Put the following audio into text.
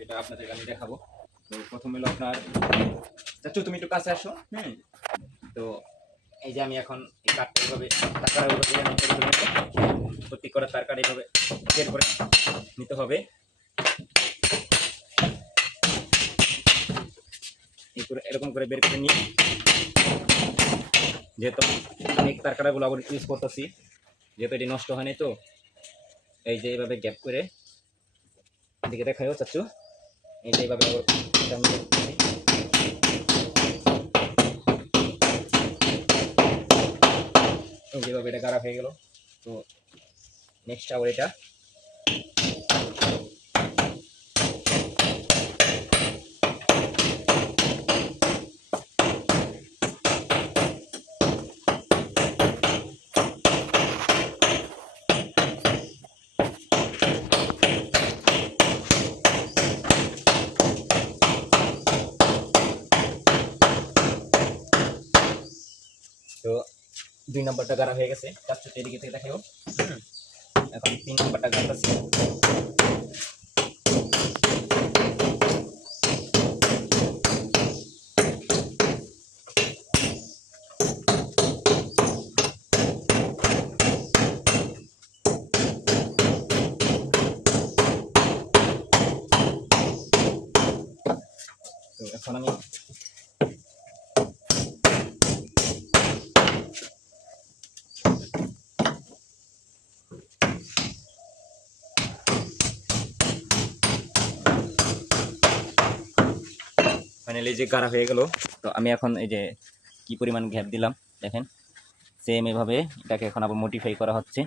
সেটা আপনাদেরকে আমি দেখাবো। তো প্রথম হলো আপনার, চাচু তুমি একটু কাছে আসো। তো এই যে আমি এখন এই কাঠটা এইভাবে প্রতি করা তার কাঠ এইভাবে বের করে নিতে হবে। এরকম করে বের করে নিয়ে, যেহেতু আমি তার কাটাগুলো আবার ইউজ করতেছি, যেহেতু এটি নষ্ট হয়নি, তো এই যে এইভাবে গ্যাপ করে দিকে দেখাও চাচ্ছু, এই যে এইভাবে যেভাবে এটা গাড়া হয়ে গেল। তো নেক্সট আবার এটা তো 2 নম্বরটা গাড়া হয়ে গেছে। চাচ্ছু এদিকে থেকে দেখাও। এখন 3 নম্বরটা গাড়তেছি। তো এখন আমি ফাইনালি যে গাড়া হয়ে গেল। তো আমি এখন এই যে কি পরিমাণ গ্যাপ দিলাম দেখেন, সেম এভাবে এটাকে এখন আবার মডিফাই করা হচ্ছে।